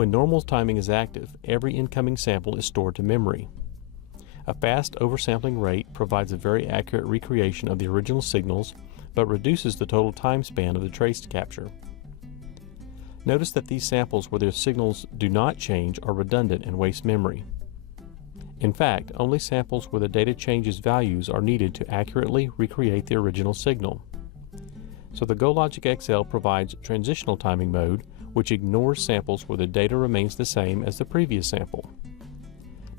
When normal timing is active, every incoming sample is stored to memory. A fast oversampling rate provides a very accurate recreation of the original signals, but reduces the total time span of the trace capture. Notice that these samples where their signals do not change are redundant and waste memory. In fact, only samples where the data changes values are needed to accurately recreate the original signal. So the GoLogicXL provides transitional timing mode, which ignores samples where the data remains the same as the previous sample.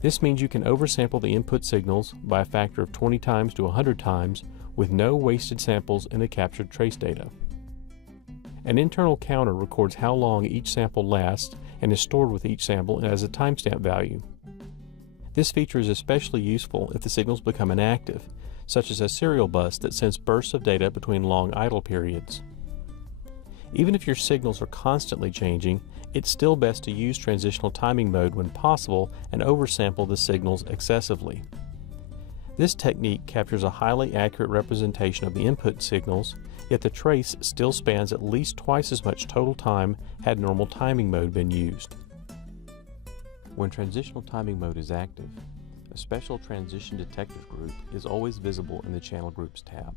This means you can oversample the input signals by a factor of 20 times to 100 times with no wasted samples in the captured trace data. An internal counter records how long each sample lasts and is stored with each sample as a timestamp value. This feature is especially useful if the signals become inactive, such as a serial bus that sends bursts of data between long idle periods. Even if your signals are constantly changing, it's still best to use transitional timing mode when possible and oversample the signals excessively. This technique captures a highly accurate representation of the input signals, yet the trace still spans at least twice as much total time had normal timing mode been used. When transitional timing mode is active, a special Transition Detectors group is always visible in the Channel Groups tab.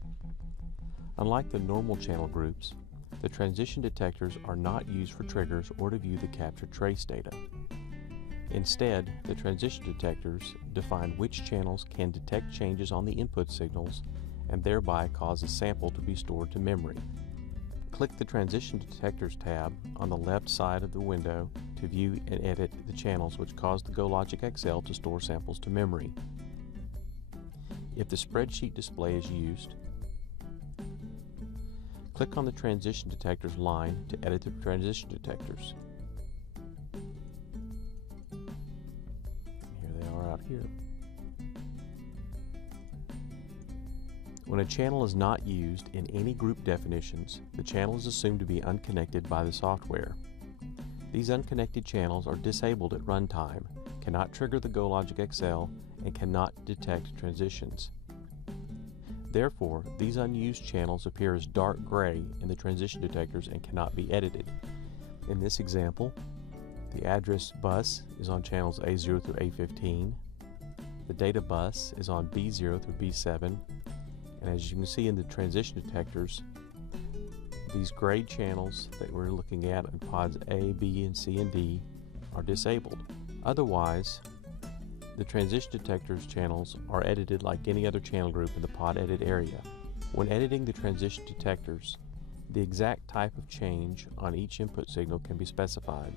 Unlike the normal channel groups, the transition detectors are not used for triggers or to view the captured trace data. Instead, the transition detectors define which channels can detect changes on the input signals and thereby cause a sample to be stored to memory. Click the Transition Detectors tab on the left side of the window to view and edit the channels which cause the GoLogicXL to store samples to memory. If the spreadsheet display is used, click on the Transition Detectors line to edit the transition detectors. Here they are out here. When a channel is not used in any group definitions, the channel is assumed to be unconnected by the software. These unconnected channels are disabled at runtime, cannot trigger the GoLogicXL, and cannot detect transitions. Therefore, these unused channels appear as dark gray in the transition detectors and cannot be edited. In this example, the address bus is on channels A0 through A15, the data bus is on B0 through B7, and as you can see in the transition detectors, these gray channels that we're looking at in pods A, B, and C, and D are disabled. Otherwise, the transition detectors channels are edited like any other channel group in the pod edit area. When editing the transition detectors, the exact type of change on each input signal can be specified.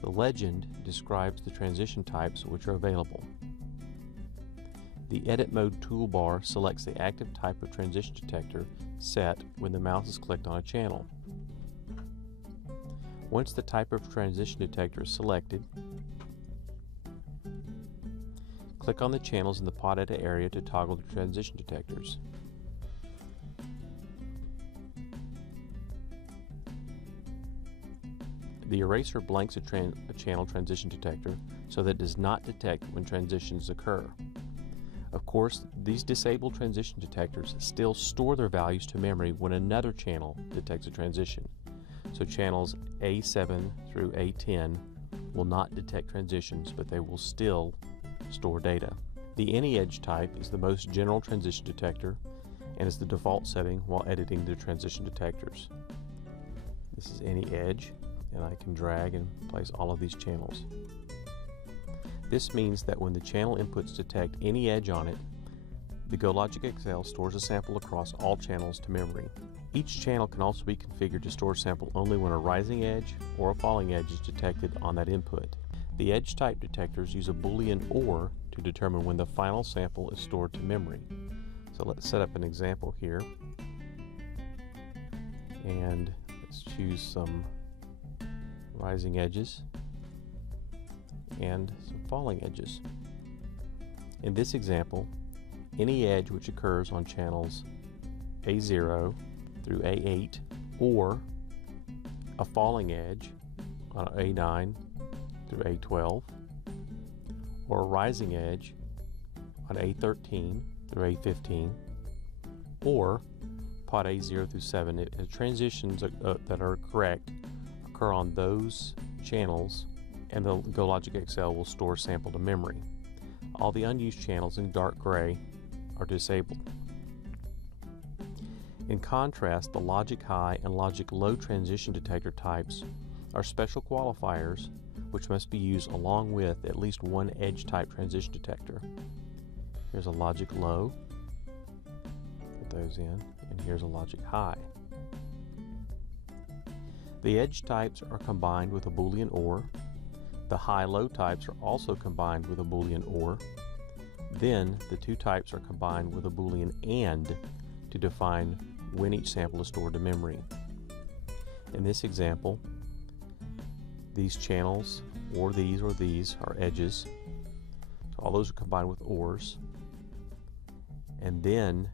The legend describes the transition types which are available. The Edit Mode toolbar selects the active type of transition detector set when the mouse is clicked on a channel. Once the type of transition detector is selected, click on the channels in the pod edit area to toggle the transition detectors. The eraser blanks a channel transition detector so that it does not detect when transitions occur. Of course, these disabled transition detectors still store their values to memory when another channel detects a transition. So channels A7 through A10 will not detect transitions, but they will still store data. The Any Edge type is the most general transition detector and is the default setting while editing the transition detectors. This is Any Edge, and I can drag and place all of these channels. This means that when the channel inputs detect any edge on it, the GoLogicXL stores a sample across all channels to memory. Each channel can also be configured to store a sample only when a rising edge or a falling edge is detected on that input. The edge type detectors use a Boolean OR to determine when the final sample is stored to memory. So let's set up an example here, and let's choose some rising edges and some falling edges. In this example, any edge which occurs on channels A0 through A8 or a falling edge on A9 through A12 or a rising edge on A13 through A15 or pod A0 through 7, transitions that are correct occur on those channels, and the GoLogicXL will store sample to memory. All the unused channels in dark gray are disabled. In contrast, the logic high and logic low transition detector types are special qualifiers which must be used along with at least one edge type transition detector. Here's a logic low, put those in, and here's a logic high. The edge types are combined with a Boolean OR. The high-low types are also combined with a Boolean OR. Then the two types are combined with a Boolean AND to define when each sample is stored to memory. In this example, these channels, or these are edges. So all those are combined with ORs. And then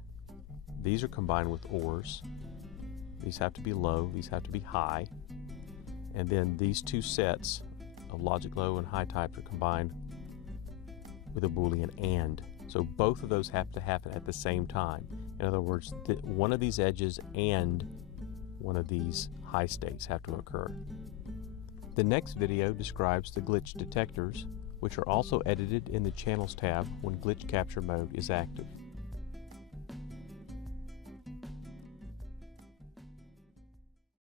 these are combined with ORs. These have to be low, these have to be high. And then these two sets of logic low and high types are combined with a Boolean AND. So both of those have to happen at the same time. In other words, one of these edges and one of these high states have to occur. The next video describes the glitch detectors, which are also edited in the Channels tab when glitch capture mode is active.